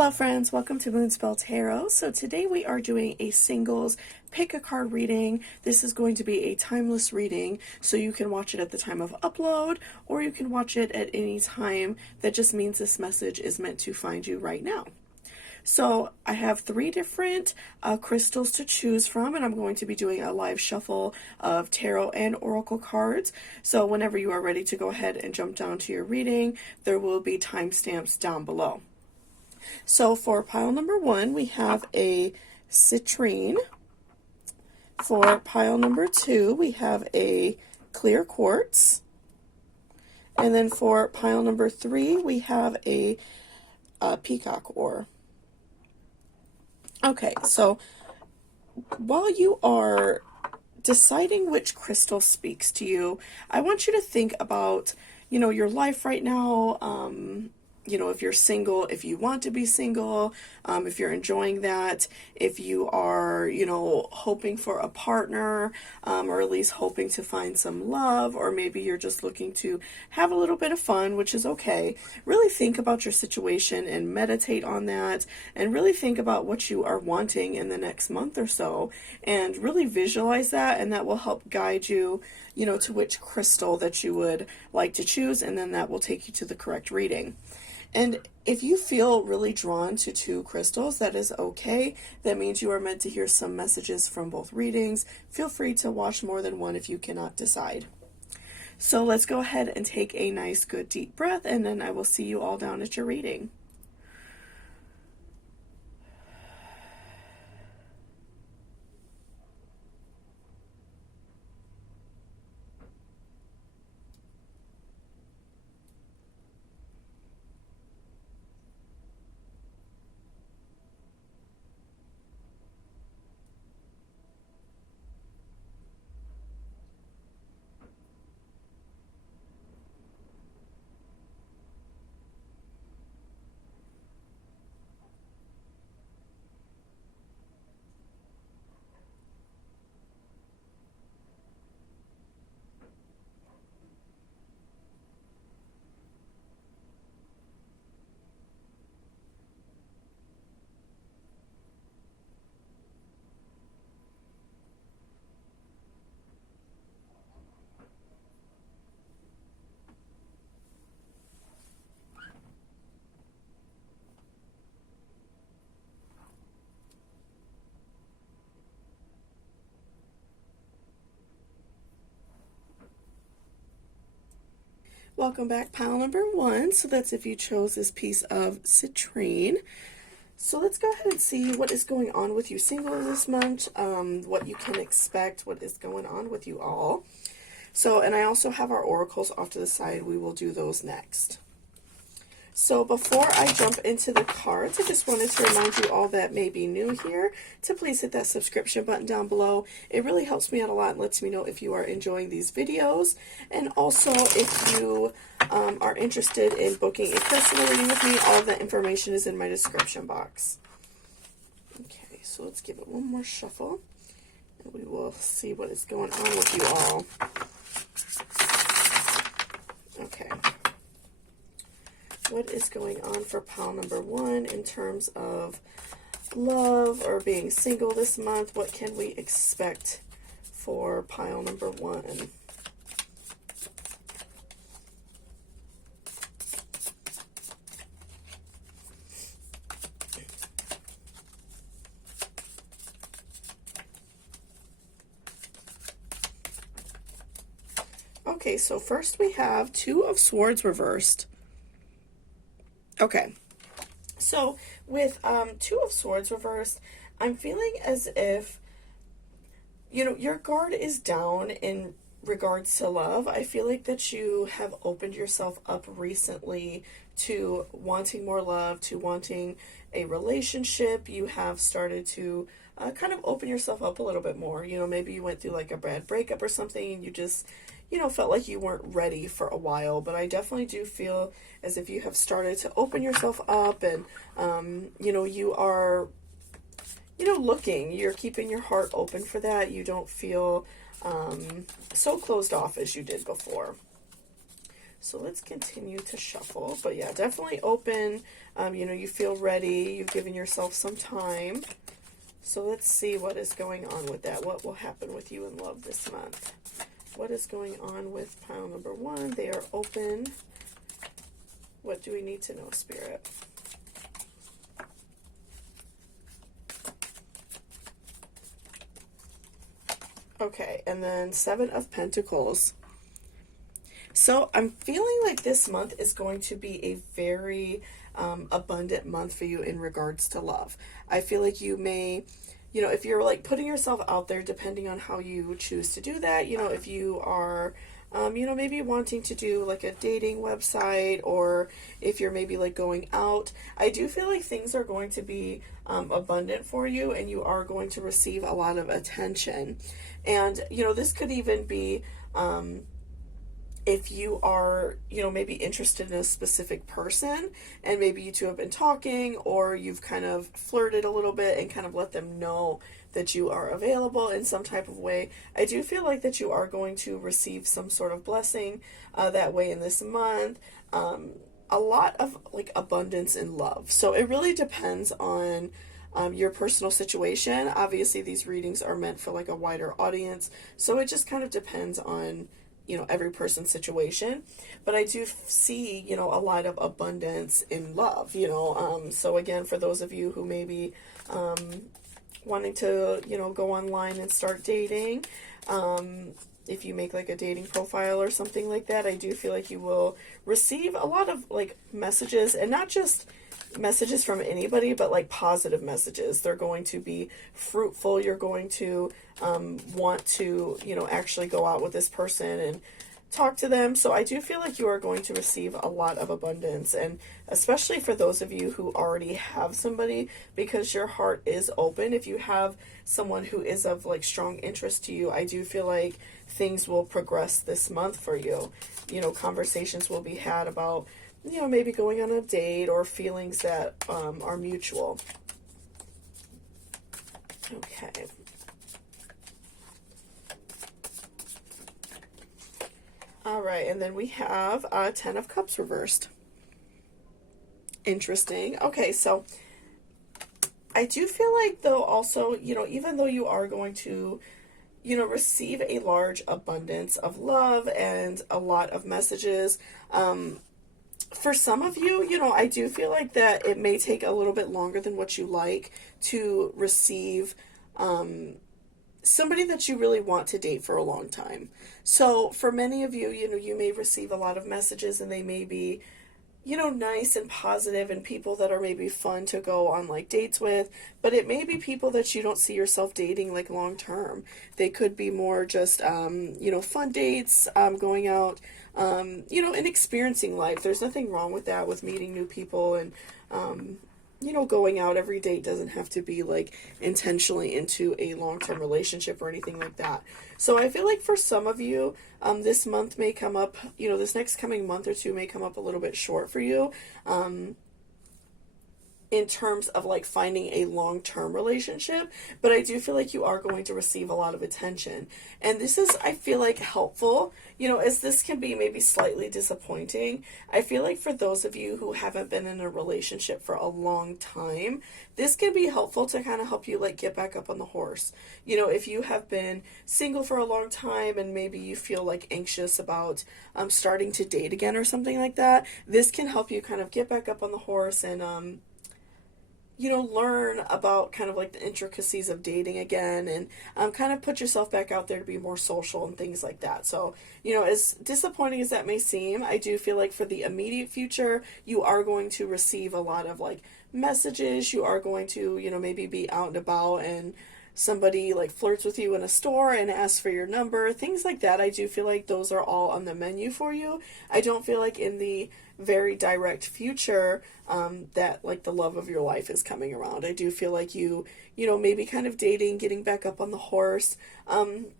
Hello friends, welcome to Moonspell Tarot. So today we are doing a singles pick a card reading. This is going to be a timeless reading, so you can watch it at the time of upload or you can watch it at any time. That just means this message is meant to find you right now. So I have three different crystals to choose from, and I'm going to be doing a live shuffle of tarot and oracle cards. So whenever you are ready to go ahead and jump down to your reading, there will be timestamps down below. So for pile number one, we have a citrine. For pile number two, we have a clear quartz. And then for pile number three, we have a peacock ore. Okay, so while you are deciding which crystal speaks to you, I want you to think about, your life right now. If you're single, if you want to be single, if you're enjoying that, if you are, hoping for a partner, or at least hoping to find some love, or maybe you're just looking to have a little bit of fun, which is okay. Really think about your situation and meditate on that, and really think about what you are wanting in the next month or so, and really visualize that, and that will help guide you, to which crystal that you would like to choose, and then that will take you to the correct reading. And if you feel really drawn to two crystals, that is okay. That means you are meant to hear some messages from both readings. Feel free to watch more than one if you cannot decide. So let's go ahead and take a nice, good, deep breath, and then I will see you all down at your reading. Welcome back, pile number one. So that's if you chose this piece of citrine. So let's go ahead and see what is going on with you single this month, what you can expect, what is going on with you all. So, and I also have our oracles off to the side. We will do those next. So before I jump into the cards, I just wanted to remind you all that may be new here to please hit that subscription button down below. It really helps me out a lot and lets me know if you are enjoying these videos. And also, if you are interested in booking a personal reading with me, all of that information is in my description box. Okay, so let's give it one more shuffle, and we will see what is going on with you all. Okay. What is going on for pile number one in terms of love or being single this month? What can we expect for pile number one? Okay, so first we have Two of Swords reversed. Okay, so with Two of Swords reversed, I'm feeling as if, your guard is down in regards to love. I feel like that you have opened yourself up recently to wanting more love, to wanting a relationship. You have started to kind of open yourself up a little bit more. Maybe you went through like a bad breakup or something and you just felt like you weren't ready for a while, but I definitely do feel as if you have started to open yourself up and, you are, looking, you're keeping your heart open for that. You don't feel so closed off as you did before. So let's continue to shuffle. But yeah, definitely open. You feel ready. You've given yourself some time. So let's see what is going on with that. What will happen with you in love this month? What is going on with pile number 1? They are open. What do we need to know, Spirit? Okay, and then 7 of Pentacles. So I'm feeling like this month is going to be a very abundant month for you in regards to love. I feel like you may, if you're like putting yourself out there, depending on how you choose to do that, if you are, maybe wanting to do like a dating website, or if you're maybe like going out, I do feel like things are going to be abundant for you, and you are going to receive a lot of attention. And, this could even be, if you are, maybe interested in a specific person, and maybe you two have been talking, or you've kind of flirted a little bit and kind of let them know that you are available in some type of way. I do feel like that you are going to receive some sort of blessing that way in this month. A lot of like abundance in love. So it really depends on your personal situation. Obviously, these readings are meant for like a wider audience, so it just kind of depends on every person's situation. But I do see a lot of abundance in love. So again, for those of you who may be wanting to go online and start dating, if you make like a dating profile or something like that, I do feel like you will receive a lot of like messages, and not just messages from anybody, but like positive messages. They're going to be fruitful. You're going to want to actually go out with this person and talk to them. So I do feel like you are going to receive a lot of abundance, and especially for those of you who already have somebody, because your heart is open. If you have someone who is of like strong interest to you, I do feel like things will progress this month for you. Conversations will be had about maybe going on a date, or feelings that are mutual. Okay. All right, and then we have 10 of Cups reversed. Interesting. Okay, so I do feel like, though, also, even though you are going to, receive a large abundance of love and a lot of messages, for some of you, I do feel like that it may take a little bit longer than what you like to receive somebody that you really want to date for a long time. So for many of you, you may receive a lot of messages, and they may be, nice and positive, and people that are maybe fun to go on like dates with, but it may be people that you don't see yourself dating like long term. They could be more just, fun dates, going out, and experiencing life. There's nothing wrong with that, with meeting new people, and, going out. Every date doesn't have to be like intentionally into a long-term relationship or anything like that. So I feel like for some of you, this month may come up, this next coming month or two may come up a little bit short for you. In terms of like finding a long-term relationship, but I do feel like you are going to receive a lot of attention. And this is, I feel like, helpful, as this can be maybe slightly disappointing. I feel like for those of you who haven't been in a relationship for a long time, this can be helpful to kind of help you like get back up on the horse. If you have been single for a long time, and maybe you feel like anxious about starting to date again or something like that, this can help you kind of get back up on the horse, and learn about kind of like the intricacies of dating again, and kind of put yourself back out there to be more social and things like that. So, as disappointing as that may seem, I do feel like for the immediate future, you are going to receive a lot of like messages. You are going to, maybe be out and about, and somebody like flirts with you in a store and asks for your number, things like that. I do feel like those are all on the menu for you. I don't feel like in the very direct future that like the love of your life is coming around. I do feel like you maybe kind of dating, getting back up on the horse. And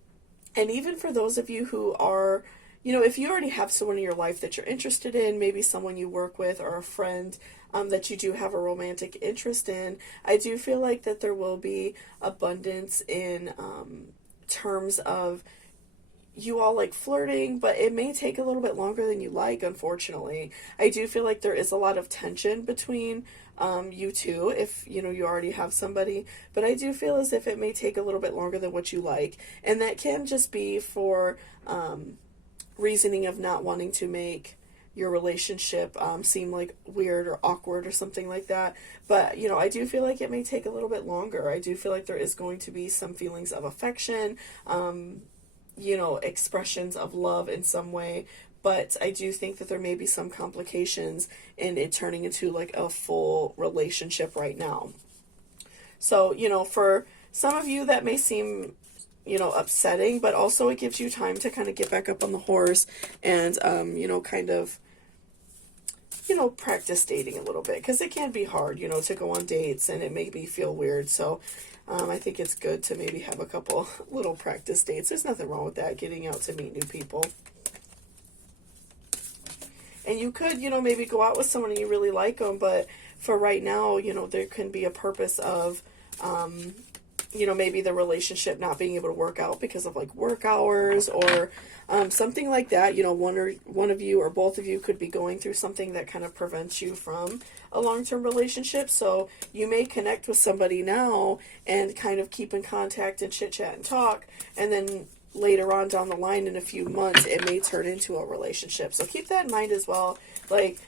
even for those of you who are, if you already have someone in your life that you're interested in, maybe someone you work with, or a friend that you do have a romantic interest in, I do feel like that there will be abundance in terms of you all like flirting, but it may take a little bit longer than you like, unfortunately. I do feel like there is a lot of tension between you two if, you know, you already have somebody, but I do feel as if it may take a little bit longer than what you like, and that can just be for reasoning of not wanting to make your relationship seem like weird or awkward or something like that. But, you know, I do feel like it may take a little bit longer. I do feel like there is going to be some feelings of affection, you know, expressions of love in some way. But I do think that there may be some complications in it turning into like a full relationship right now. So, you know, for some of you that may seem, you know, upsetting, but also it gives you time to kind of get back up on the horse and, you know, kind of, you know, practice dating a little bit, because it can be hard, you know, to go on dates and it may be feel weird. So I think it's good to maybe have a couple little practice dates. There's nothing wrong with that, getting out to meet new people. And you could, you know, maybe go out with someone and you really like them, but for right now, you know, there can be a purpose of, you know, maybe the relationship not being able to work out because of like work hours or something like that. You know, one of you or both of you could be going through something that kind of prevents you from a long-term relationship. So you may connect with somebody now and kind of keep in contact and chit chat and talk, and then later on down the line in a few months it may turn into a relationship. So keep that in mind as well, like,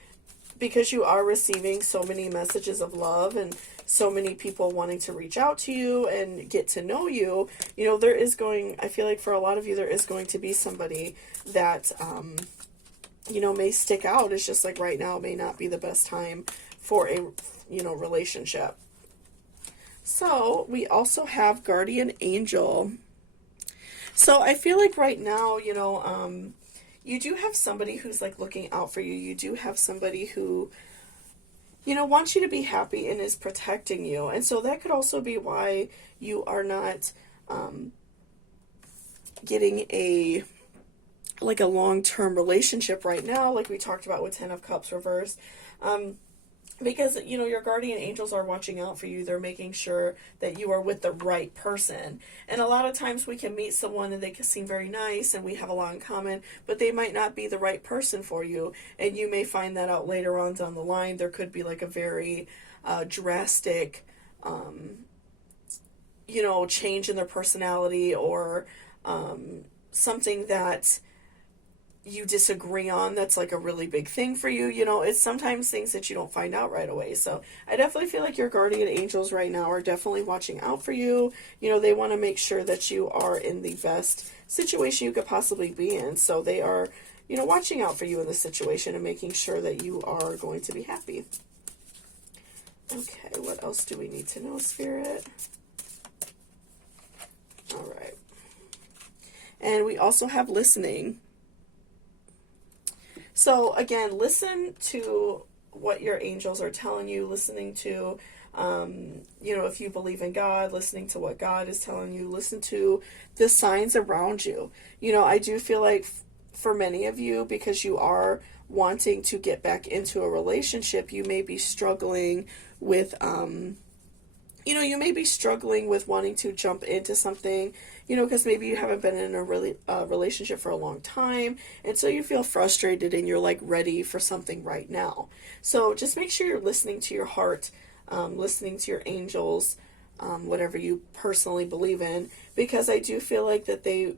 because you are receiving so many messages of love and so many people wanting to reach out to you and get to know you, you know, there is going, I feel like for a lot of you, there is going to be somebody that, you know, may stick out. It's just like right now may not be the best time for a, you know, relationship. So we also have guardian angel. So I feel like right now, you know, you do have somebody who's like looking out for you. You do have somebody who, you know, wants you to be happy and is protecting you. And so that could also be why you are not getting a long-term relationship right now, like we talked about with 10 of Cups reversed. Because, you know, your guardian angels are watching out for you. They're making sure that you are with the right person. And a lot of times we can meet someone and they can seem very nice and we have a lot in common, but they might not be the right person for you. And you may find that out later on down the line. There could be like a very drastic, you know, change in their personality or something that you disagree on that's like a really big thing for you. You know, it's sometimes things that you don't find out right away. So I definitely feel like your guardian angels right now are definitely watching out for you. You know, they want to make sure that you are in the best situation you could possibly be in. So they are, you know, watching out for you in this situation and making sure that you are going to be happy. Okay, what else do we need to know, Spirit? All right. And we also have listening. So again, listen to what your angels are telling you, listening to, you know, if you believe in God, listening to what God is telling you, listen to the signs around you. You know, I do feel like for many of you, because you are wanting to get back into a relationship, you may be struggling with, you know, you may be struggling with wanting to jump into something, you know, because maybe you haven't been in a relationship for a long time, and so you feel frustrated and you're like ready for something right now. So just make sure you're listening to your heart, listening to your angels, whatever you personally believe in, because I do feel like that they,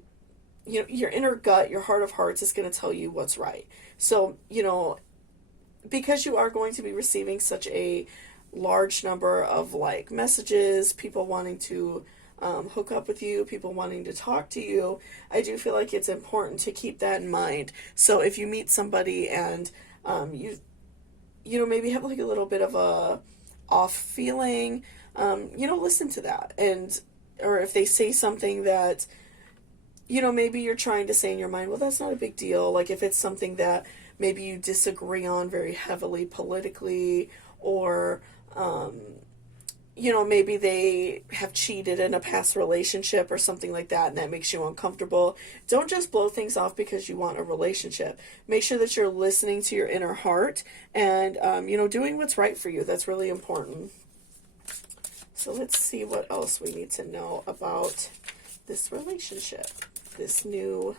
you know, your inner gut, your heart of hearts is going to tell you what's right. So, you know, because you are going to be receiving such a large number of like messages, people wanting to hook up with you, people wanting to talk to you, I do feel like it's important to keep that in mind. So if you meet somebody and you know, maybe have like a little bit of a off feeling, you know, listen to that. And or if they say something that, you know, maybe you're trying to say in your mind, well, that's not a big deal. Like if it's something that maybe you disagree on very heavily politically, or you know, maybe they have cheated in a past relationship or something like that, and that makes you uncomfortable. Don't just blow things off because you want a relationship. Make sure that you're listening to your inner heart and, you know, doing what's right for you. That's really important. So let's see what else we need to know about this relationship, this new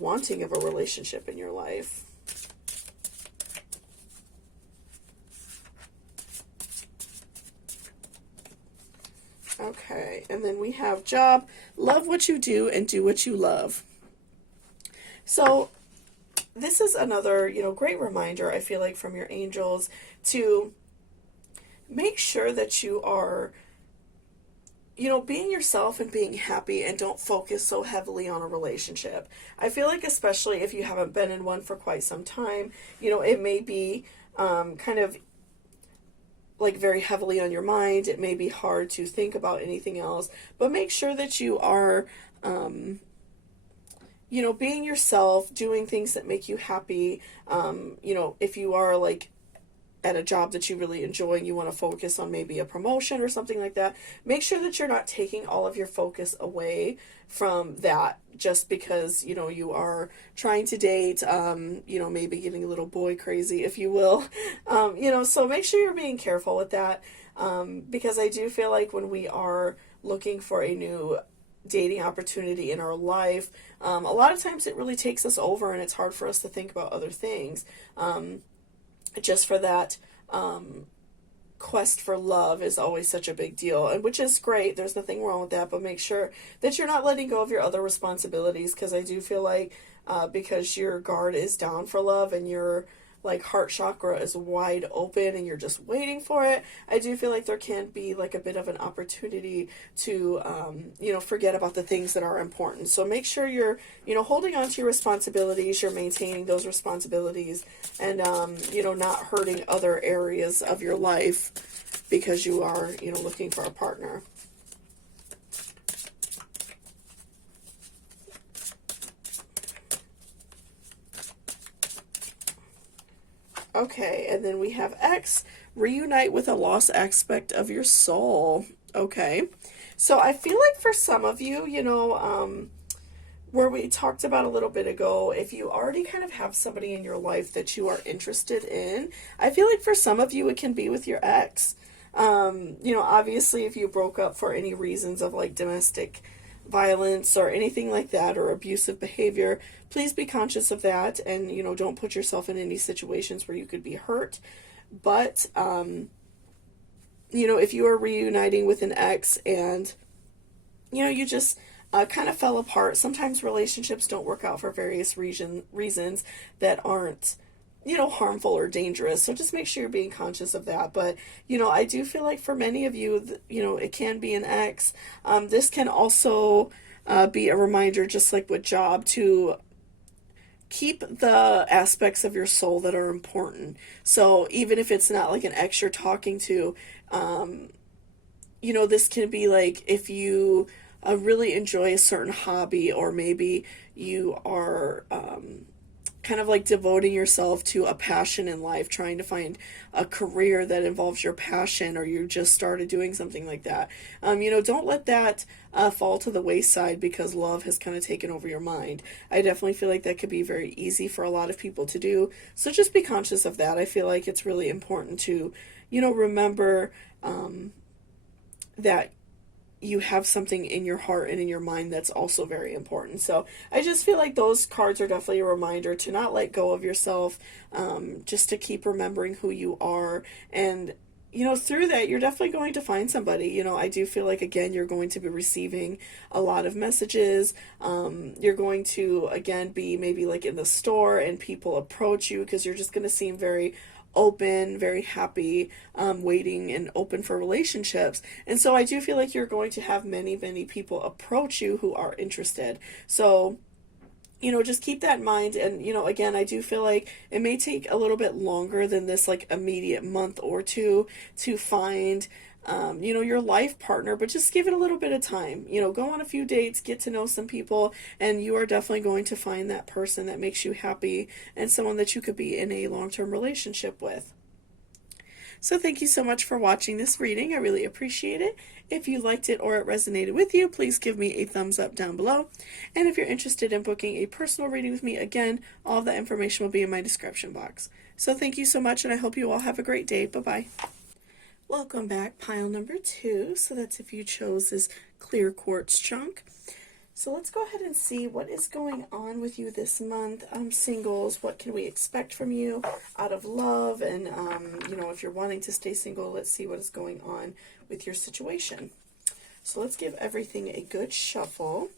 wanting of a relationship in your life. Okay, and then we have job, love what you do and do what you love. So this is another, great reminder, I feel like, from your angels to make sure that you are, being yourself and being happy, and don't focus so heavily on a relationship. I feel like, especially if you haven't been in one for quite some time, it may be kind of like very heavily on your mind. It may be hard to think about anything else, but make sure that you are, being yourself, doing things that make you happy. If you are like at a job that you really enjoy and you want to focus on maybe a promotion or something like that, make sure that you're not taking all of your focus away from that just because, you are trying to date, maybe getting a little boy crazy, if you will. So make sure you're being careful with that, because I do feel like when we are looking for a new dating opportunity in our life, a lot of times it really takes us over and it's hard for us to think about other things. Just for that quest for love is always such a big deal, and which is great. There's nothing wrong with that, but make sure that you're not letting go of your other responsibilities, because I do feel like because your guard is down for love and your like heart chakra is wide open and you're just waiting for it, I do feel like there can be like a bit of an opportunity to, forget about the things that are important. So make sure you're, holding on to your responsibilities, you're maintaining those responsibilities, and, not hurting other areas of your life because you are, looking for a partner. Okay, and then we have X, reunite with a lost aspect of your soul. Okay, so I feel like for some of you, where we talked about a little bit ago, if you already kind of have somebody in your life that you are interested in, I feel like for some of you it can be with your ex. Obviously if you broke up for any reasons of like domestic violence or anything like that, or abusive behavior, please be conscious of that, and don't put yourself in any situations where you could be hurt. But if you are reuniting with an ex and you just kind of fell apart, sometimes relationships don't work out for various reasons that aren't harmful or dangerous. So just make sure you're being conscious of that. But, I do feel like for many of you, it can be an ex. This can also be a reminder, just like with job, to keep the aspects of your soul that are important. So even if it's not like an ex you're talking to, this can be like if you really enjoy a certain hobby, or maybe you are kind of like devoting yourself to a passion in life, trying to find a career that involves your passion, or you just started doing something like that. Don't let that fall to the wayside because love has kind of taken over your mind. I definitely feel like that could be very easy for a lot of people to do. So just be conscious of that. I feel like it's really important to, remember that you have something in your heart and in your mind that's also very important. So I just feel like those cards are definitely a reminder to not let go of yourself, just to keep remembering who you are. And, through that, you're definitely going to find somebody. I do feel like, again, you're going to be receiving a lot of messages. You're going to, again, be maybe like in the store and people approach you because you're just going to seem very open, very happy, waiting and open for relationships. And so I do feel like you're going to have many, many people approach you who are interested. So, just keep that in mind. And, again, I do feel like it may take a little bit longer than this like immediate month or two to find your life partner, but just give it a little bit of time. Go on a few dates, get to know some people, and you are definitely going to find that person that makes you happy and someone that you could be in a long-term relationship with. So thank you so much for watching this reading. I really appreciate it. If you liked it or it resonated with you, please give me a thumbs up down below. And if you're interested in booking a personal reading with me, again, all of that information will be in my description box. So thank you so much, and I hope you all have a great day. Bye-bye. Welcome back, pile number 2. So that's if you chose this clear quartz chunk. So let's go ahead and see what is going on with you this month. Singles, what can we expect from you out of love? And, you know, if you're wanting to stay single, let's see what is going on with your situation. So let's give everything a good shuffle.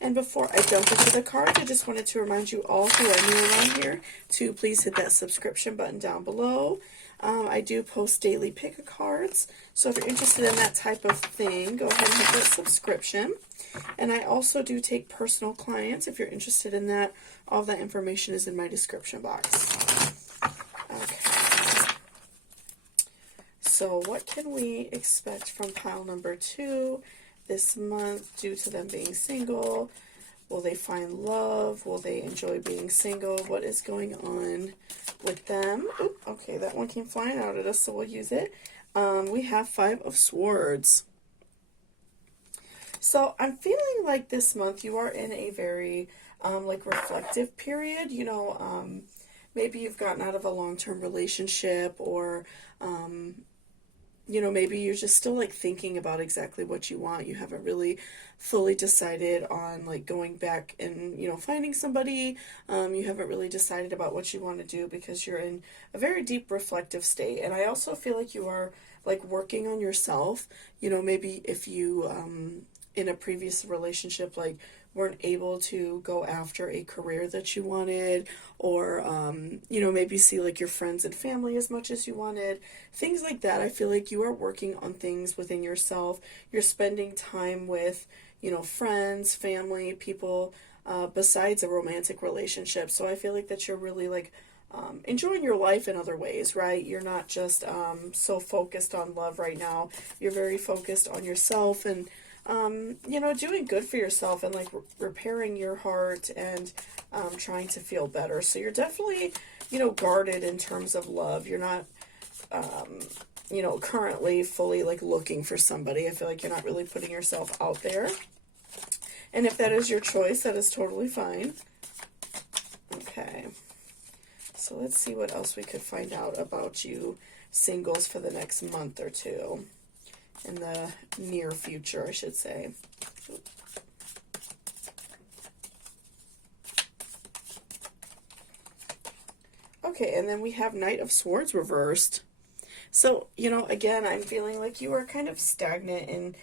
And before I jump into the cards, I just wanted to remind you all who are new around here to please hit that subscription button down below. I do post daily pick-a-cards, so if you're interested in that type of thing, go ahead and hit that subscription. And I also do take personal clients. If you're interested in that, all that information is in my description box. Okay. So what can we expect from pile number 2 this month due to them being single? Will they find love? Will they enjoy being single? What is going on with them? Oop, okay, that one came flying out at us, so we'll use it. We have 5 of Swords. So I'm feeling like this month you are in a very like reflective period. You know, maybe you've gotten out of a long-term relationship, or you know, maybe you're just still like thinking about exactly what you want. You haven't really fully decided on like going back and, you know, finding somebody. You haven't really decided about what you want to do because you're in a very deep reflective state. And I also feel like you are like working on yourself. You know, maybe if you in a previous relationship like weren't able to go after a career that you wanted, or you know, maybe see like your friends and family as much as you wanted, things like that. I feel like you are working on things within yourself. You're spending time with, you know, friends, family, people besides a romantic relationship. So I feel like that you're really like enjoying your life in other ways, right? You're not just so focused on love right now. You're very focused on yourself and you know, doing good for yourself and like repairing your heart and trying to feel better. So you're definitely, you know, guarded in terms of love. You're not, you know, currently fully like looking for somebody. I feel like you're not really putting yourself out there. And if that is your choice, that is totally fine. Okay. So let's see what else we could find out about you singles for the next month or two. In the near future, I should say. Okay, and then we have Knight of Swords reversed. So, you know, again, I'm feeling like you are kind of stagnant in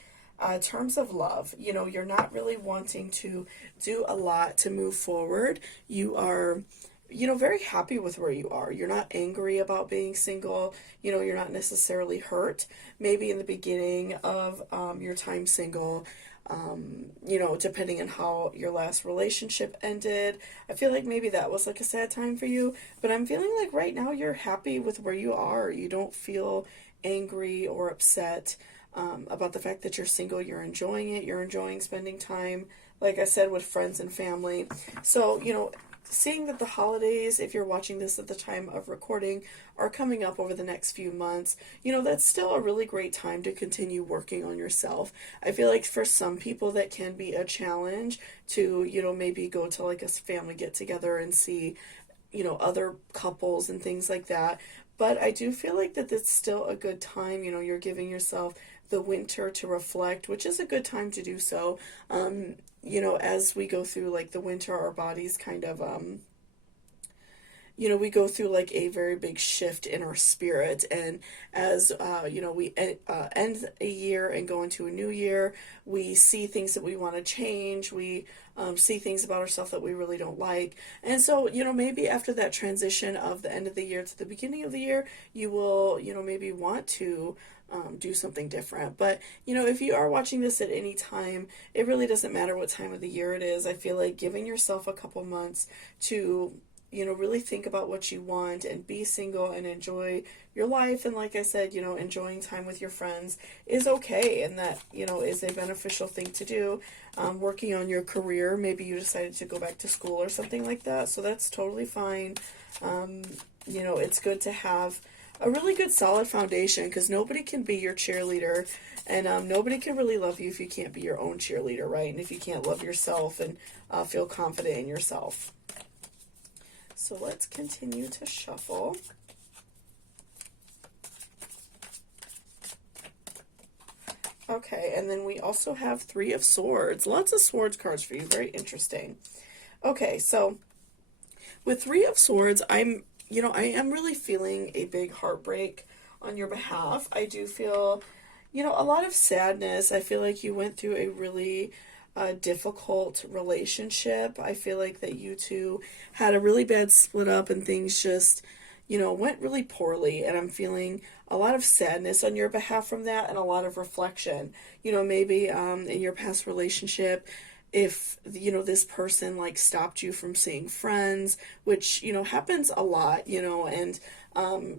terms of love. You know, you're not really wanting to do a lot to move forward. You are, you know, very happy with where you are. You're not angry about being single. You know, you're not necessarily hurt. Maybe in the beginning of your time single, you know, depending on how your last relationship ended, I feel like maybe that was like a sad time for you. But I'm feeling like right now you're happy with where you are. You don't feel angry or upset about the fact that you're single. You're enjoying it. You're enjoying spending time, like I said, with friends and family. So, you know, seeing that the holidays, if you're watching this at the time of recording, are coming up over the next few months, you know, that's still a really great time to continue working on yourself. I feel like for some people that can be a challenge to, you know, maybe go to like a family get together and see, you know, other couples and things like that. But I do feel like that it's still a good time. You know, you're giving yourself the winter to reflect, which is a good time to do so. You know, as we go through like the winter, our bodies kind of, you know, we go through like a very big shift in our spirit. And as, you know, we end a year and go into a new year, we see things that we want to change. We see things about ourselves that we really don't like. And so, you know, maybe after that transition of the end of the year to the beginning of the year, you will, you know, maybe want to do something different. But, you know, if you are watching this at any time, it really doesn't matter what time of the year it is. I feel like giving yourself a couple months to, you know, really think about what you want and be single and enjoy your life. And like I said, you know, enjoying time with your friends is okay. And that, you know, is a beneficial thing to do. Working on your career, maybe you decided to go back to school or something like that. So that's totally fine. You know, it's good to have a really good solid foundation, because nobody can be your cheerleader, and nobody can really love you if you can't be your own cheerleader, right? And if you can't love yourself and feel confident in yourself. So let's continue to shuffle. Okay, and then we also have Three of Swords. Lots of swords cards for you. Very interesting. Okay, so with Three of Swords, I am really feeling a big heartbreak on your behalf. I do feel, a lot of sadness. I feel like you went through a really difficult relationship. I feel like that you two had a really bad split up and things just, went really poorly. And I'm feeling a lot of sadness on your behalf from that and a lot of reflection. Maybe in your past relationship, if this person like stopped you from seeing friends, which happens a lot, and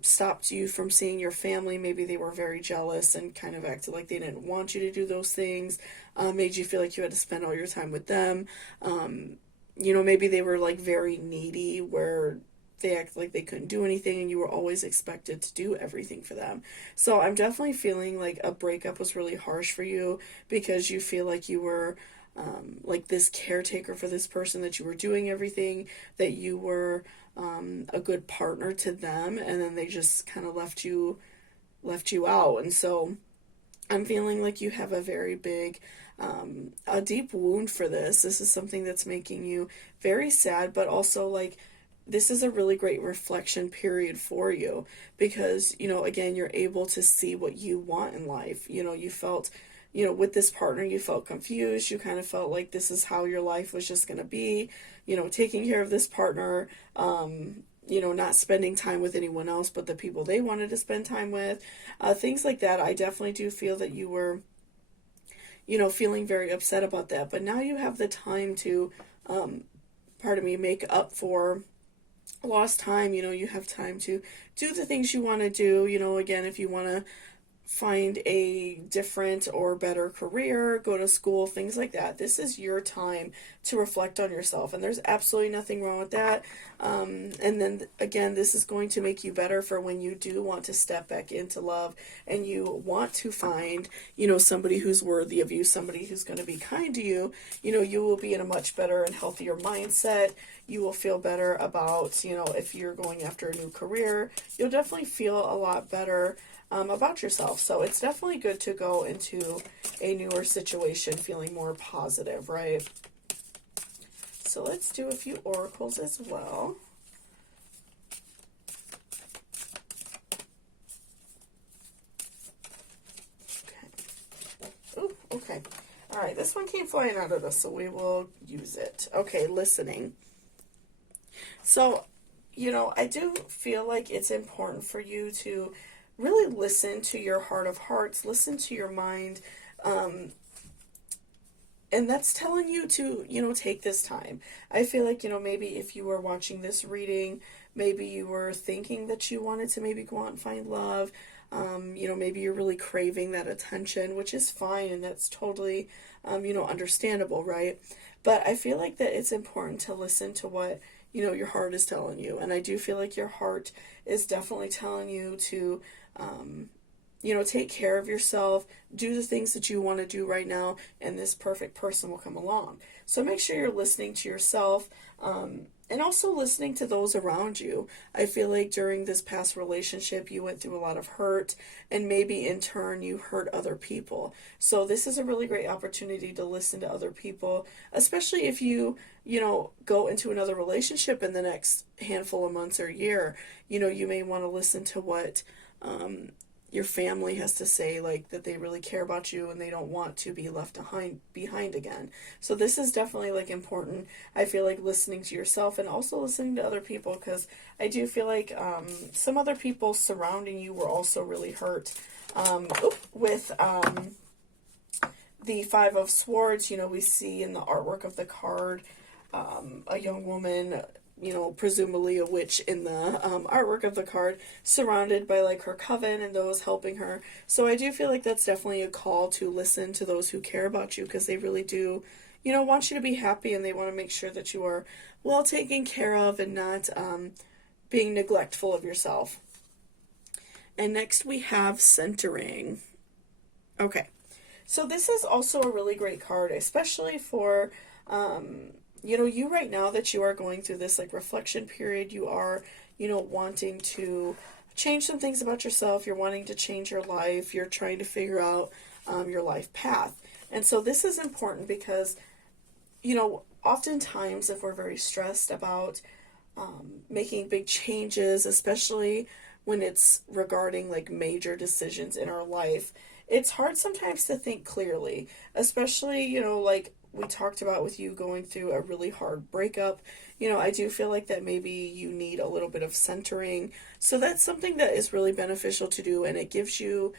stopped you from seeing your family. Maybe they were very jealous and kind of acted like they didn't want you to do those things, made you feel like you had to spend all your time with them. Maybe they were like very needy where they act like they couldn't do anything and you were always expected to do everything for them. So I'm definitely feeling like a breakup was really harsh for you because you feel like you were like this caretaker for this person, that you were doing everything, that you were a good partner to them, and then they just kind of left you out. And so I'm feeling like you have a very big a deep wound for this. This is something that's making you very sad, but also like this is a really great reflection period for you because, again, you're able to see what you want in life. You felt, with this partner, you felt confused. You kind of felt like this is how your life was just going to be, taking care of this partner, not spending time with anyone else but the people they wanted to spend time with, things like that. I definitely do feel that you were, feeling very upset about that. But now you have the time to, make up for lost time. You have time to do the things you want to do. Again, if you want to find a different or better career, go to school, things like that. This is your time to reflect on yourself, and there's absolutely nothing wrong with that. And then again, this is going to make you better for when you do want to step back into love and you want to find, somebody who's worthy of you, somebody who's going to be kind to you. You will be in a much better and healthier mindset. You will feel better about, if you're going after a new career, you'll definitely feel a lot better about yourself. So it's definitely good to go into a newer situation feeling more positive, right? So let's do a few oracles as well. Okay. Ooh, okay. All right, this one came flying out of this, so we will use it. Okay, listening. So, I do feel like it's important for you to really listen to your heart of hearts, listen to your mind, and that's telling you to, take this time. I feel like, maybe if you were watching this reading, maybe you were thinking that you wanted to maybe go out and find love. Maybe you're really craving that attention, which is fine, and that's totally, understandable, right? But I feel like that it's important to listen to what, your heart is telling you. And I do feel like your heart is definitely telling you to, take care of yourself, do the things that you want to do right now, and this perfect person will come along. So make sure you're listening to yourself, and also listening to those around you. I feel like during this past relationship, you went through a lot of hurt, and maybe in turn, you hurt other people. So this is a really great opportunity to listen to other people, especially if you, go into another relationship in the next handful of months or year. You may want to listen to what, your family has to say, like that they really care about you and they don't want to be left behind again. So this is definitely like important. I feel like listening to yourself and also listening to other people, because I do feel like some other people surrounding you were also really hurt with the Five of Swords. We see in the artwork of the card a young woman, presumably a witch in the artwork of the card, surrounded by like her coven and those helping her. So I do feel like that's definitely a call to listen to those who care about you, because they really do, want you to be happy, and they want to make sure that you are well taken care of and not being neglectful of yourself. And next we have centering. Okay, so this is also a really great card, especially for you right now, that you are going through this like reflection period. You are, wanting to change some things about yourself. You're wanting to change your life. You're trying to figure out your life path. And so this is important because, you know, oftentimes if we're very stressed about making big changes, especially when it's regarding like major decisions in our life, it's hard sometimes to think clearly, especially, you know, like we talked about with you going through a really hard breakup. You know, I do feel like that maybe you need a little bit of centering. So that's something that is really beneficial to do, and it gives you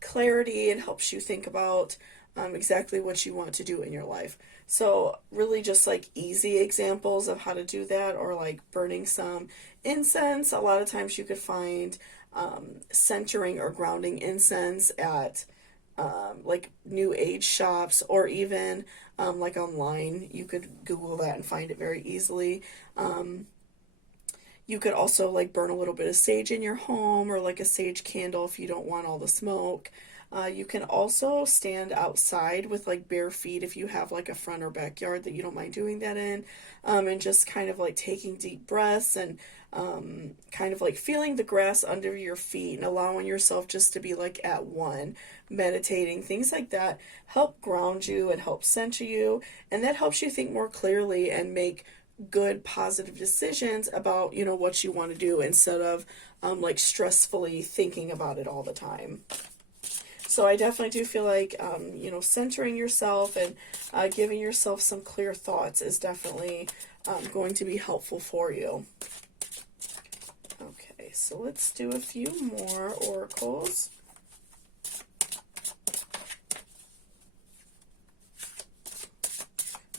clarity and helps you think about exactly what you want to do in your life. So really just like easy examples of how to do that, or like burning some incense. A lot of times you could find centering or grounding incense at like new age shops, or even like online. You could Google that and find it very easily. You could also like burn a little bit of sage in your home, or like a sage candle if you don't want all the smoke. You can also stand outside with like bare feet if you have like a front or backyard that you don't mind doing that in, and just kind of like taking deep breaths and kind of like feeling the grass under your feet and allowing yourself just to be like at one, meditating. Things like that help ground you and help center you, and that helps you think more clearly and make good positive decisions about, you know, what you want to do, instead of like stressfully thinking about it all the time. So I definitely do feel like, you know, centering yourself and giving yourself some clear thoughts is definitely going to be helpful for you. Okay, so let's do a few more oracles.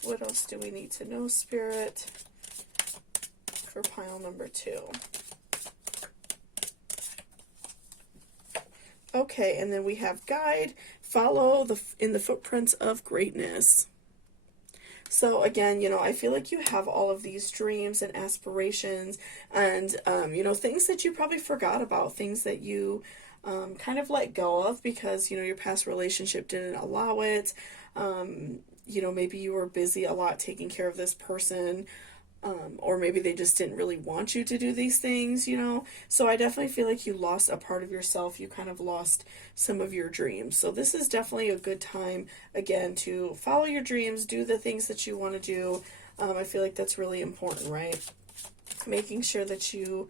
What else do we need to know, Spirit, for pile number 2? Okay, and then we have guide, follow in the footprints of greatness. So again, you know, I feel like you have all of these dreams and aspirations and, you know, things that you probably forgot about, things that you kind of let go of because, you know, your past relationship didn't allow it. You know, maybe you were busy a lot taking care of this person. Or maybe they just didn't really want you to do these things, you know. So I definitely feel like you lost a part of yourself. You kind of lost some of your dreams. So this is definitely a good time, again, to follow your dreams, do the things that you want to do. I feel like that's really important, right? Making sure that you,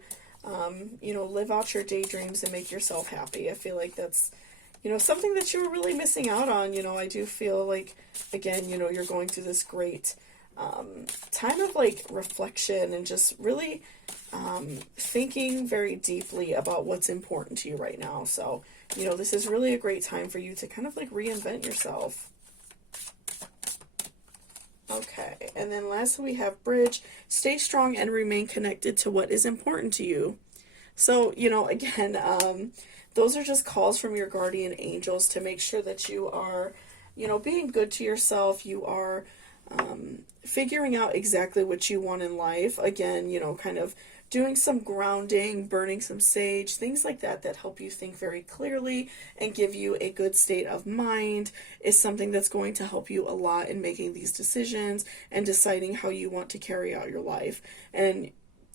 you know, live out your daydreams and make yourself happy. I feel like that's, you know, something that you were really missing out on. You know, I do feel like, again, you know, you're going through this great time of like reflection and just really thinking very deeply about what's important to you right now. So, you know, this is really a great time for you to kind of like reinvent yourself. Okay, and then lastly we have bridge, stay strong and remain connected to what is important to you. So, you know, again, those are just calls from your guardian angels to make sure that you are, you know, being good to yourself. You are figuring out exactly what you want in life. Again, you know, kind of doing some grounding, burning some sage, things like that that help you think very clearly and give you a good state of mind is something that's going to help you a lot in making these decisions and deciding how you want to carry out your life. And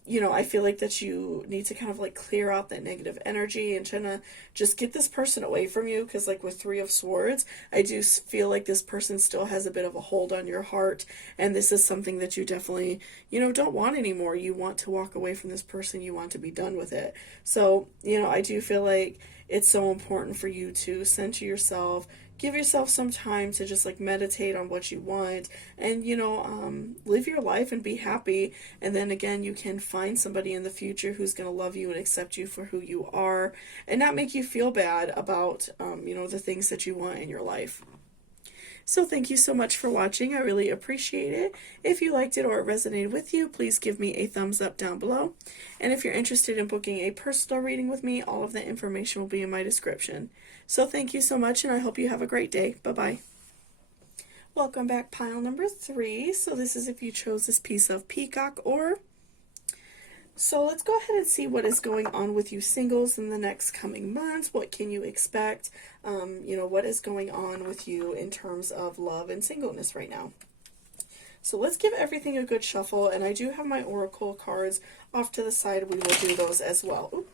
you know, I feel like that you need to kind of like clear out that negative energy and trying to just get this person away from you. Because like with 3 of Swords, I do feel like this person still has a bit of a hold on your heart. And this is something that you definitely, you know, don't want anymore. You want to walk away from this person. You want to be done with it. So, you know, I do feel like it's so important for you to center yourself, give yourself some time to just like meditate on what you want and, you know, live your life and be happy. And then again, you can find somebody in the future who's going to love you and accept you for who you are and not make you feel bad about, you know, the things that you want in your life. So thank you so much for watching. I really appreciate it. If you liked it or it resonated with you, please give me a thumbs up down below. And if you're interested in booking a personal reading with me, all of that information will be in my description. So thank you so much, and I hope you have a great day. Bye-bye. Welcome back, pile number 3. So this is if you chose this piece of peacock ore. So let's go ahead and see what is going on with you singles in the next coming months. What can you expect? You know, what is going on with you in terms of love and singleness right now? So let's give everything a good shuffle. And I do have my oracle cards off to the side. We will do those as well. Oop.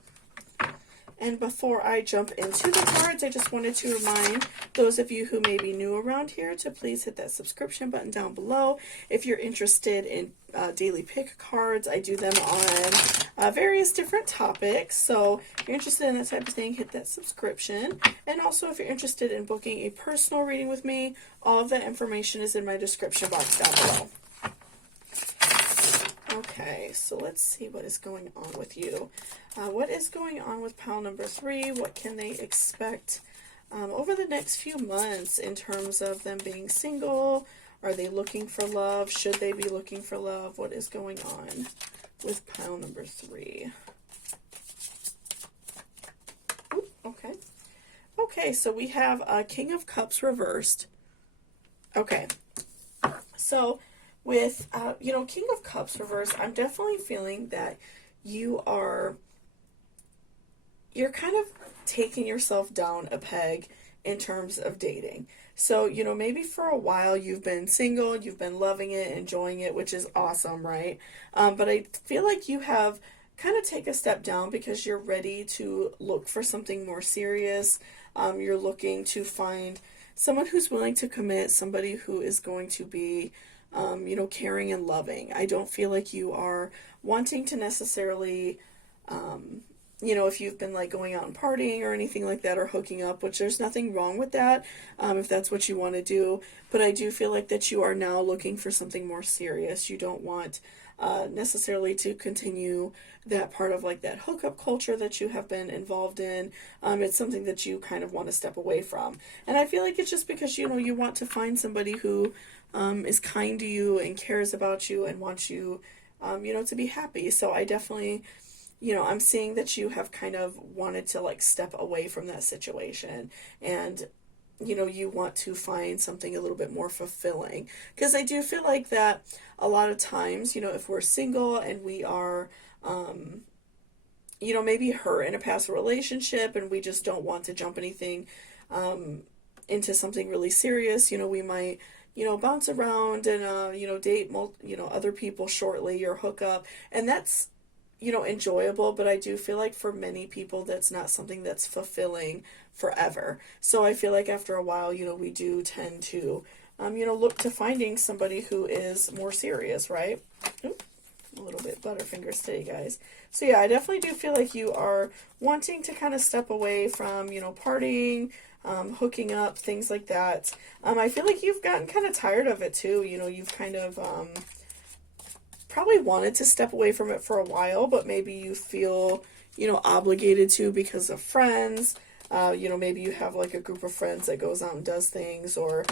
And before I jump into the cards, I just wanted to remind those of you who may be new around here to please hit that subscription button down below. If you're interested in daily pick cards, I do them on various different topics. So if you're interested in that type of thing, hit that subscription. And also if you're interested in booking a personal reading with me, all of that information is in my description box down below. Okay, so let's see what is going on with you. What is going on with pile number 3? What can they expect over the next few months in terms of them being single? Are they looking for love? Should they be looking for love? What is going on with pile number 3? Ooh, okay. Okay, so we have King of Cups reversed. Okay, so with, King of Cups reversed, I'm definitely feeling that you're kind of taking yourself down a peg in terms of dating. So, maybe for a while you've been single, you've been loving it, enjoying it, which is awesome, right? But I feel like you have kind of take a step down because you're ready to look for something more serious. You're looking to find someone who's willing to commit, somebody who is going to be caring and loving. I don't feel like you are wanting to necessarily, if you've been like going out and partying or anything like that or hooking up, which there's nothing wrong with that, if that's what you want to do. But I do feel like that you are now looking for something more serious. You don't want necessarily to continue that part of like that hookup culture that you have been involved in. It's something that you kind of want to step away from. And I feel like it's just because, you want to find somebody who is kind to you and cares about you and wants you, to be happy. So I definitely, I'm seeing that you have kind of wanted to like step away from that situation and, you want to find something a little bit more fulfilling. Because I do feel like that a lot of times, if we're single and we are, maybe hurt in a past relationship and we just don't want to jump anything into something really serious, we might bounce around and, date, other people shortly or hook up. And that's, enjoyable, but I do feel like for many people, that's not something that's fulfilling forever. So I feel like after a while, we do tend to, look to finding somebody who is more serious, right? Oop, a little bit butterfingers today, guys. So yeah, I definitely do feel like you are wanting to kind of step away from, partying, hooking up, things like that. I feel like you've gotten kind of tired of it too. You've kind of probably wanted to step away from it for a while, but maybe you feel, obligated to because of friends. Maybe you have like a group of friends that goes out and does things, or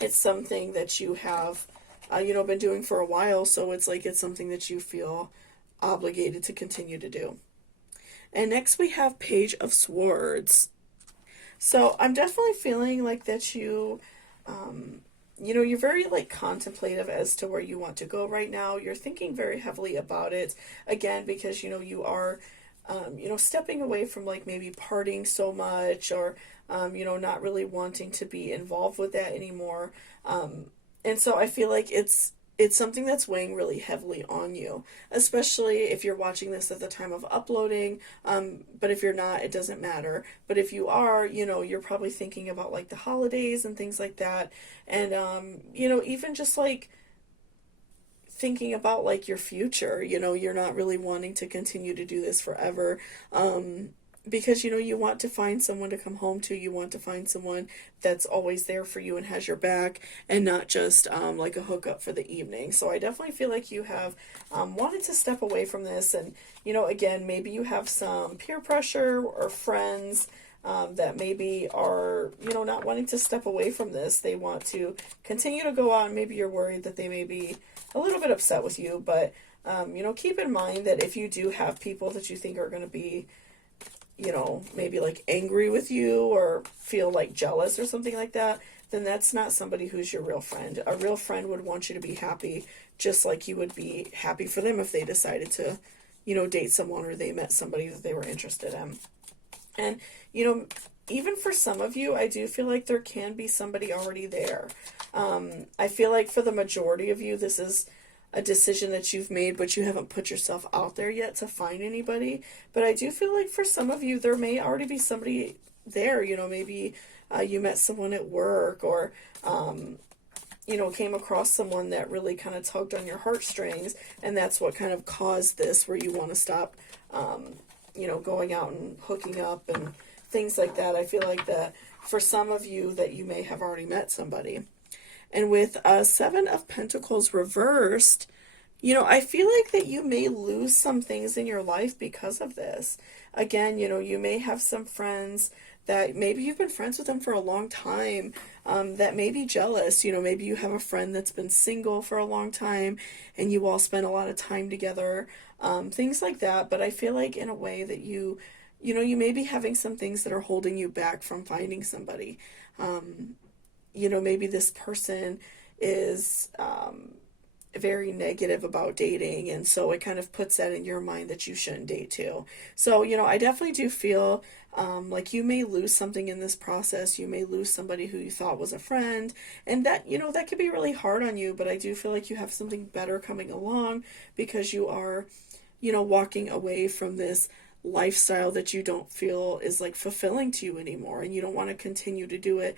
it's something that you have, been doing for a while. So it's like it's something that you feel obligated to continue to do. And next we have Page of Swords. So I'm definitely feeling like that you, you're very like contemplative as to where you want to go right now. You're thinking very heavily about it, again, because, you are, stepping away from like maybe partying so much or, not really wanting to be involved with that anymore. And so I feel like it's something that's weighing really heavily on you, especially if you're watching this at the time of uploading. But if you're not, it doesn't matter. But if you are, you're probably thinking about like the holidays and things like that. And, even just like thinking about like your future, you're not really wanting to continue to do this forever. Because, you want to find someone to come home to. You want to find someone that's always there for you and has your back, and not just like a hookup for the evening. So I definitely feel like you have wanted to step away from this. And, again, maybe you have some peer pressure or friends that maybe are, not wanting to step away from this. They want to continue to go on. Maybe you're worried that they may be a little bit upset with you. But, keep in mind that if you do have people that you think are going to be, maybe like angry with you or feel like jealous or something like that, then that's not somebody who's your real friend. A real friend would want you to be happy, just like you would be happy for them if they decided to, date someone or they met somebody that they were interested in. And, even for some of you, I do feel like there can be somebody already there. I feel like for the majority of you, this is a decision that you've made, but you haven't put yourself out there yet to find anybody. But I do feel like for some of you, there may already be somebody there. Maybe you met someone at work, or came across someone that really kind of tugged on your heartstrings, and that's what kind of caused this, where you want to stop, going out and hooking up and things like that. I feel like that for some of you that you may have already met somebody. And with Seven of Pentacles reversed, I feel like that you may lose some things in your life because of this. Again, you may have some friends that maybe you've been friends with them for a long time, that may be jealous. Maybe you have a friend that's been single for a long time and you all spend a lot of time together, things like that. But I feel like in a way that you may be having some things that are holding you back from finding somebody. Maybe this person is very negative about dating, and so it kind of puts that in your mind that you shouldn't date too. So, I definitely do feel like you may lose something in this process. You may lose somebody who you thought was a friend, and that, that could be really hard on you, but I do feel like you have something better coming along, because you are, walking away from this lifestyle that you don't feel is like fulfilling to you anymore, and you don't want to continue to do it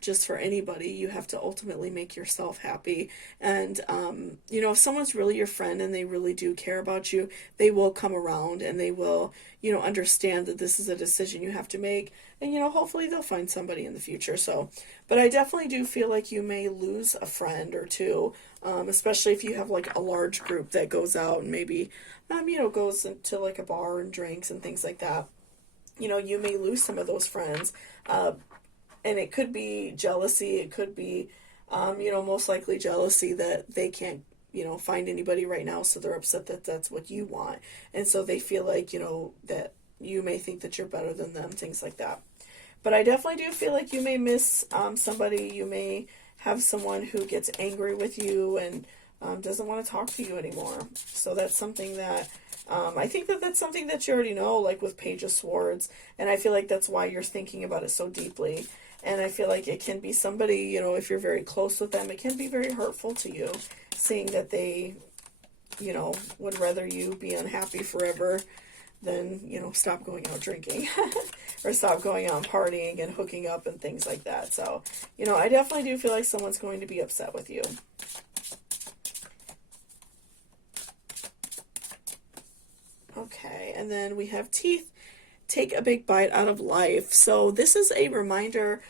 just for anybody. You have to ultimately make yourself happy. And if someone's really your friend and they really do care about you, they will come around and they will understand that this is a decision you have to make, and hopefully they'll find somebody in the future. So, but I definitely do feel like you may lose a friend or two, especially if you have like a large group that goes out and maybe goes into like a bar and drinks and things like that. You may lose some of those friends, and it could be jealousy. It could be most likely jealousy that they can't find anybody right now, so they're upset that that's what you want, and so they feel like that you may think that you're better than them, things like that. But I definitely do feel like you may miss somebody. You may have someone who gets angry with you and doesn't want to talk to you anymore. So that's something that I think that that's something that you already know, like with Page of Swords, and I feel like that's why you're thinking about it so deeply. And I feel like it can be somebody, if you're very close with them, it can be very hurtful to you, seeing that they, would rather you be unhappy forever than, stop going out drinking or stop going out partying and hooking up and things like that. So, I definitely do feel like someone's going to be upset with you. Okay, and then we have Teeth. Take a big bite out of life. So this is a reminder,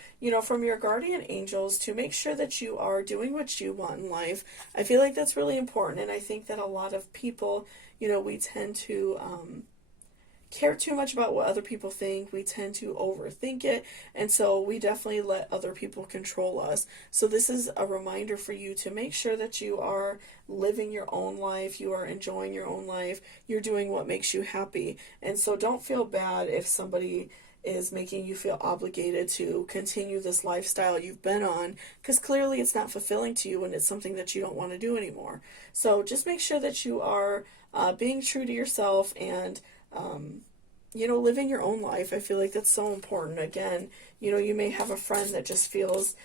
from your guardian angels to make sure that you are doing what you want in life. I feel like that's really important, and I think that a lot of people, we tend to care too much about what other people think. We tend to overthink it, and so we definitely let other people control us. So this is a reminder for you to make sure that you are living your own life, you are enjoying your own life, you're doing what makes you happy. And so don't feel bad if somebody is making you feel obligated to continue this lifestyle you've been on, because clearly it's not fulfilling to you and it's something that you don't want to do anymore. So just make sure that you are being true to yourself and living your own life. I feel like that's so important. Again, you may have a friend that just feels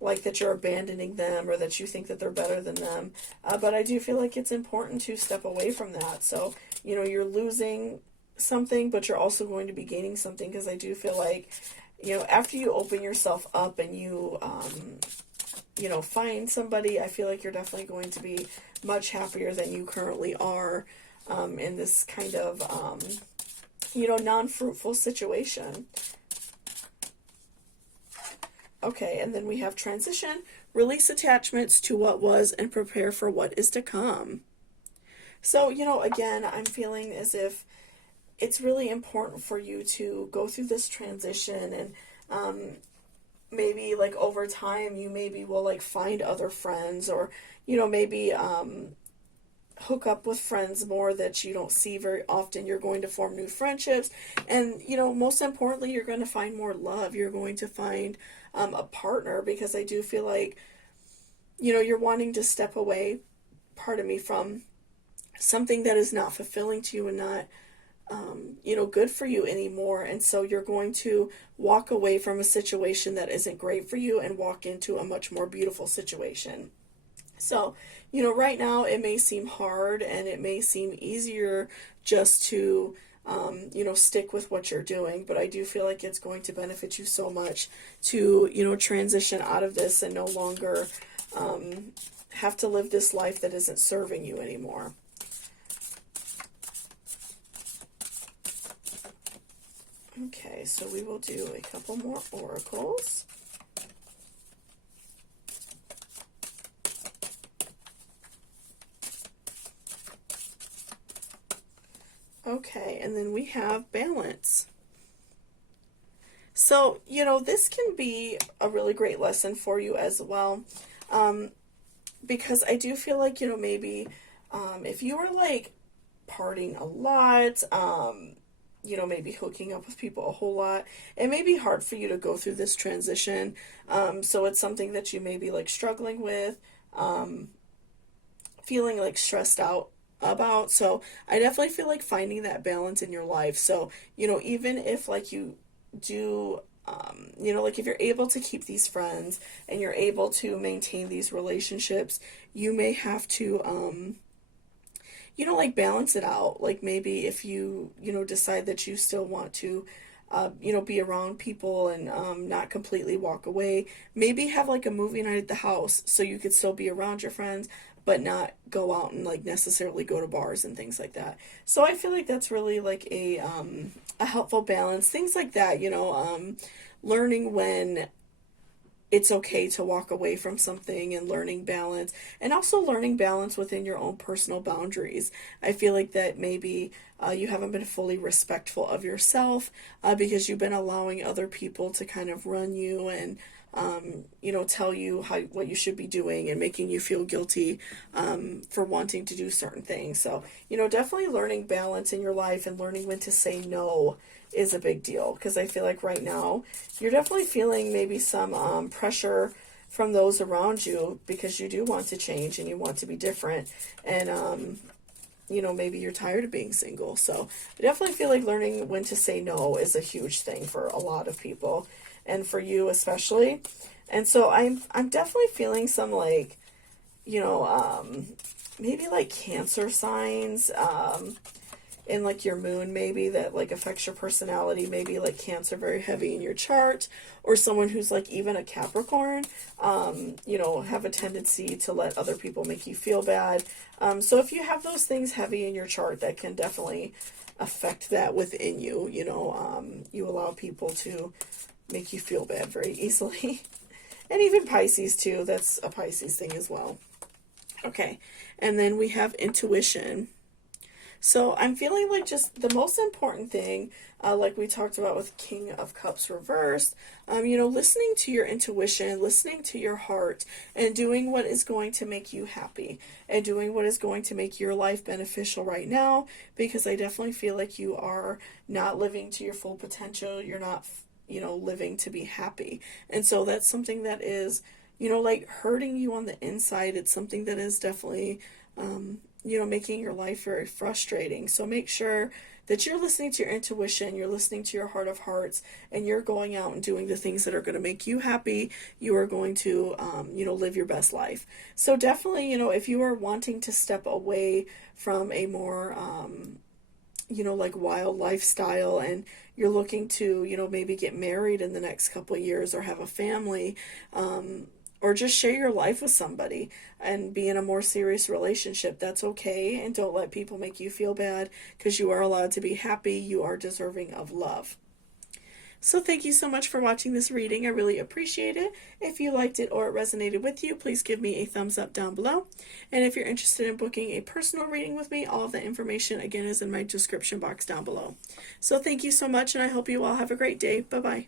like that you're abandoning them or that you think that they're better than them. But I do feel like it's important to step away from that. So, you're losing something, but you're also going to be gaining something, because I do feel like, after you open yourself up and you, find somebody, I feel like you're definitely going to be much happier than you currently are in this kind of non-fruitful situation. Okay, and then we have transition, release attachments to what was and prepare for what is to come. So, again, I'm feeling as if it's really important for you to go through this transition, and maybe like over time you maybe will like find other friends, or maybe hook up with friends more that you don't see very often. You're going to form new friendships, and most importantly, you're going to find more love. You're going to find a partner, because I do feel like you're wanting to step away, from something that is not fulfilling to you and not good for you anymore. And so you're going to walk away from a situation that isn't great for you and walk into a much more beautiful situation. So, right now it may seem hard and it may seem easier just to, stick with what you're doing, but I do feel like it's going to benefit you so much to, transition out of this and no longer have to live this life that isn't serving you anymore. Okay, so we will do a couple more oracles. Okay, and then we have balance. So, this can be a really great lesson for you as well. Because I do feel like, maybe if you were like partying a lot, maybe hooking up with people a whole lot, it may be hard for you to go through this transition. So it's something that you may be like struggling with, feeling like stressed out about. So I definitely feel like finding that balance in your life. So, even if like you do, like if you're able to keep these friends and you're able to maintain these relationships, you may have to, like balance it out. Like maybe if you, decide that you still want to, be around people and not completely walk away, maybe have like a movie night at the house so you could still be around your friends, but not go out and like necessarily go to bars and things like that. So I feel like that's really like a helpful balance. Things like that, learning when it's okay to walk away from something and learning balance, and also learning balance within your own personal boundaries. I feel like that maybe you haven't been fully respectful of yourself because you've been allowing other people to kind of run you and tell you what you should be doing and making you feel guilty for wanting to do certain things. So, definitely learning balance in your life and learning when to say no is a big deal, because I feel like right now you're definitely feeling maybe some pressure from those around you because you do want to change and you want to be different, and maybe you're tired of being single. So I definitely feel like learning when to say no is a huge thing for a lot of people, and for you especially. And so I'm definitely feeling some like, maybe like Cancer signs, in like your moon, maybe that like affects your personality. Maybe like Cancer very heavy in your chart, or someone who's like even a Capricorn, have a tendency to let other people make you feel bad. So if you have those things heavy in your chart, that can definitely affect that within you. You allow people to make you feel bad very easily. And even Pisces too, that's a Pisces thing as well. Okay, and then we have intuition. So I'm feeling like just the most important thing, like we talked about with King of Cups reversed, listening to your intuition, listening to your heart, and doing what is going to make you happy, and doing what is going to make your life beneficial right now, because I definitely feel like you are not living to your full potential. You're not, living to be happy. And so that's something that is, like hurting you on the inside. It's something that is definitely, making your life very frustrating. So make sure that you're listening to your intuition, you're listening to your heart of hearts, and you're going out and doing the things that are going to make you happy. You are going to, live your best life. So definitely, if you are wanting to step away from a more, like wild lifestyle, and you're looking to, maybe get married in the next couple of years or have a family, or just share your life with somebody and be in a more serious relationship, that's okay. And don't let people make you feel bad, because you are allowed to be happy. You are deserving of love. So thank you so much for watching this reading. I really appreciate it. If you liked it or it resonated with you, please give me a thumbs up down below. And if you're interested in booking a personal reading with me, all of the information again is in my description box down below. So thank you so much, and I hope you all have a great day. Bye-bye.